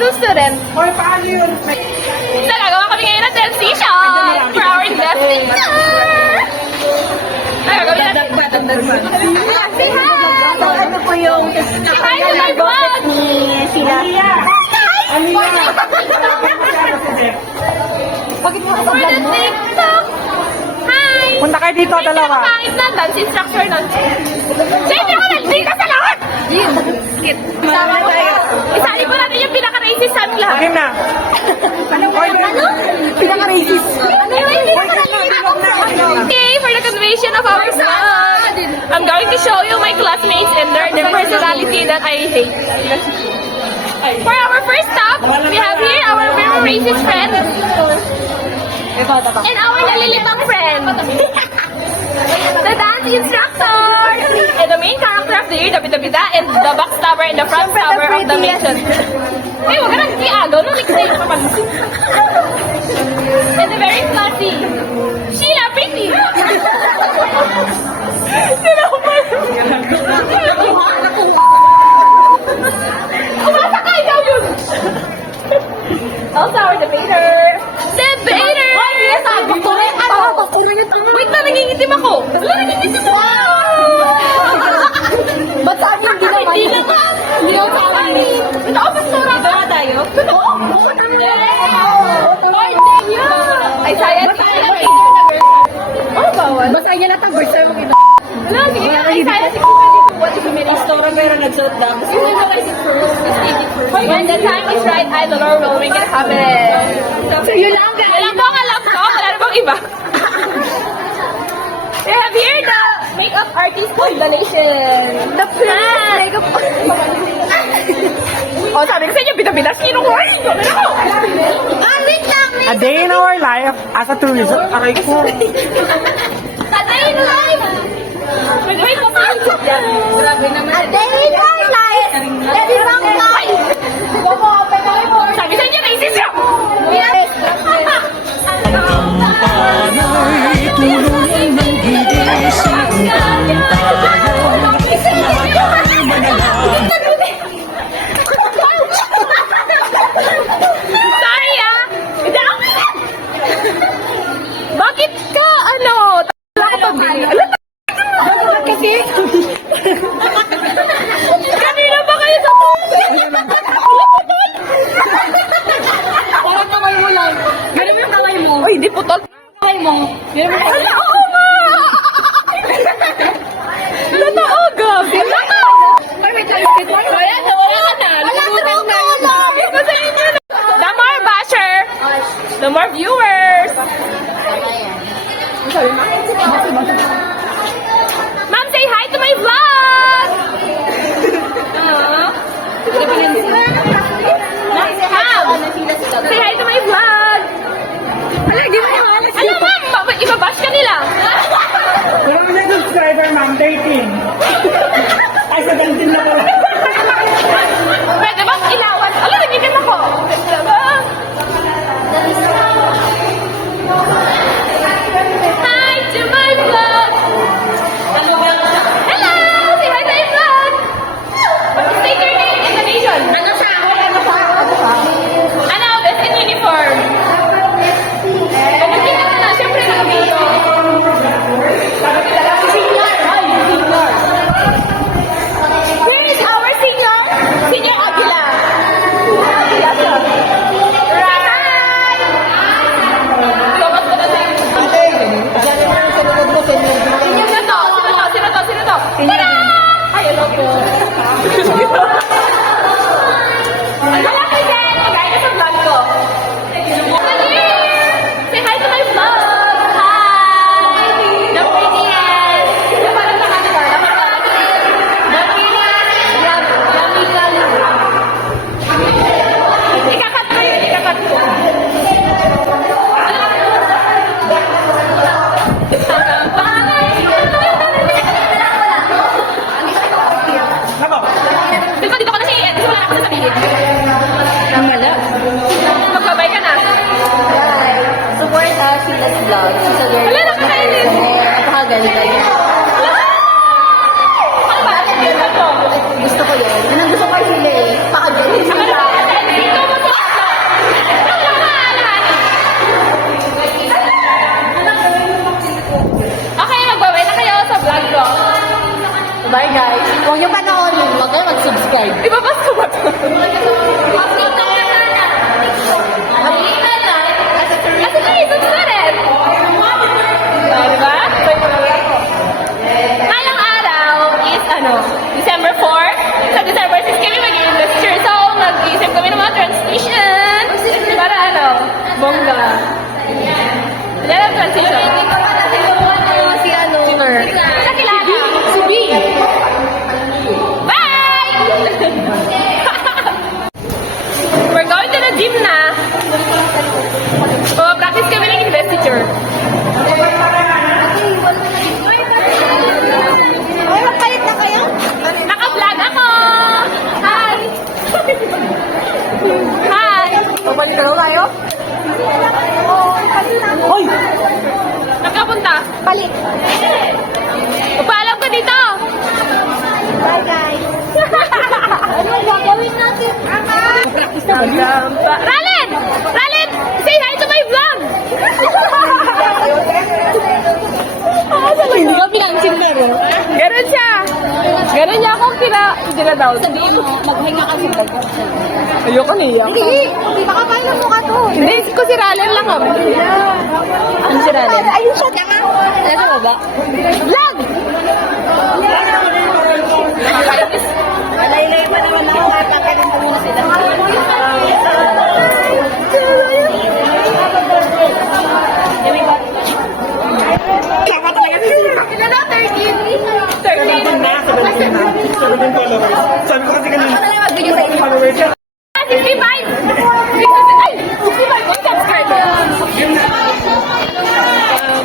Business student. Or paano yun? So, gagawa kami ngayon ng transition for our investing tour. Gagawin natin. Say hi! So, ano po yung Say hi to my vlog! ni sila? Bakit mo For the TikTok! Hi! Punta kayo dito, May dalawa. pinakapangit na dance instructor nun. Sa inyo ako nandito sa lahat! Sama tayo. Isali po natin yung pinaka-racist sa amin lahat. Okay na. Ano? Pinaka-racist. Ano yung Okay, for the continuation of our vlog, I'm going to show you my classmates and their personality that I hate. For our first stop, we have here our very racist friend and our nalilibang friend, the dance instructor, and the main character of the year, the bida-bida, and the backstabber and the frontstabber of the mission. Hey, wag ka nang kiagaw, no? Like, sa'yo kapansin. And the very classy, Sheila Pretty. Umasa ka, ikaw yun! Also, our debater. Debater! Wait na, nangingitim ako. Wala, nangingitim ako. Ba't saan yung ginawa Hindi niya? naman. Hindi ako sa akin. Totoo, pastora ba? Tayo? Totoo? Ay, Deya! Ay, saya. Oh, bawal. Basta niya natang birth certificate. Wala, sige nga. Ay, saya. Sige, pwede po. What is the minute? Pastora pero nagsuot lang. You memorize it first. Just take it first. When the time is right, I, the Lord, will make it happen. So yun lang guys. Alam ko. Wala na bang iba? We have here the makeup artist of the nation. The first makeup. Oh, sabi ko sa inyo, bida-bida. Sino ko? Ay, ito na ako. Wait lang. A day in our life as a tourism. Aray ko. Tatay in life. Wait mo pa. Grabe naman. A day in our life. Every wrong life. Sabi sa inyo, racist yun. Yes. Panay tuloy ng gigising ang tayo Magay manalang Sorry ah. Hindi ako. Bakit ka, ano? Wala ka pabili. Alam Kasi. kanina ba kayo sa Parang kamay mo lang. Ganun yung kamay mo. Uy, di putol. Kamay mo. Ganun yung kamay mo. Oo nga. Totoo, gabi. Ay, wait lang. Wala na. Wala ka na. Lumutan na. Sabi ko sa inyo na. The more basher, the more viewers. Ma'am, say hi to my vlog! Ma'am, say hi to my vlog! Wala, di mo naman. Alam, ma'am, ibabash ka nila. Wala mo na subscriber, ma'am. 13. Ay, sa 13 na pala. Pwede bang ilawan? Alam, nagiging ako. Hi to my vlog! Hello! Say hi to my vlog! State your name and the nation. Ano siya? Ano siya? Ano, best in uniform. Pagkakita ka na, siyempre naka-video. Sabi ko talaga, senior. Ay, senior. Where is our senior? Senior Aguila. Aguila siya. Right! Tumas ko na sa'yo. Sino to? Sino to? Tara! Ay, hello po. Ang lalaki din! Gaya na sa vlog ko. Say hi to my vlog! Hi! The prettiest! Yung parang nakakita. The prettiest! Yummy girl. Ikakat ko yun, ikakat ko. Dito ko na siya, wala na ako sasabihin. Magbabay ka na. Support Sheila's vlog. She's a very Wala na kakainin. napakagaling na yun. Ano ba? Ano ba ito? Gusto ko yun. Yun ang gusto ko kay Sheila eh. Pakagaling siya. Dito mo course, sa December 6 kami mag-investor. So, nag-isip kami ng mga transition. Para ano, bongga. Yan ang transition. Si ano? Sa kilala. Si B. Bye! We're going to the gym na. Practice kami ng investiture. Ay, magpalit na kayo? Naka-vlog ako! Hi! Hi! Magpalit na kayo? Hoy! Nakapunta. Palit. Paalam ka dito! Bye, guys. Ano gagawin natin? Ralin! Ralin! Say hi to my vlog! Hindi ka pinansin meron. Ganun siya. Ganun niya ako kina daw. Sabihin mo, maghinga ka sa bag. Ayoko niya. Hindi, baka kaya mo ka to. Hindi, ko si Ralin lang kami. Ano si Ralin? Ayun siya. Ano ba ba? Vlog! Nakakainis. Malaylay pa naman ako. Kakakalin ko muna sila. Ilan na? 13? 17 na, 17 na. 17 followers. Sabi ko kasi kanina, Ano lang mag-video sa inyo? followers yan. 65! Ay! 65 ko subscribers!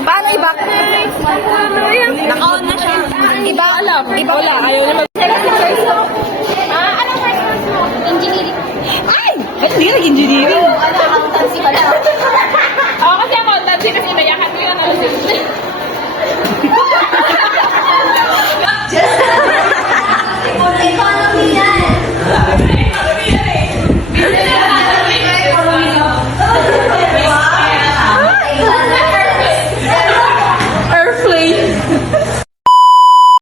Paano iba? Naka-on na siya. Iba alam. Iba Wala, ayaw niya mag... Anong first course mo? Engineering. Ay! Hindi nag-engineering. Accountancy pala. Ako kasi accountancy kasi mayakan ko yung accountancy.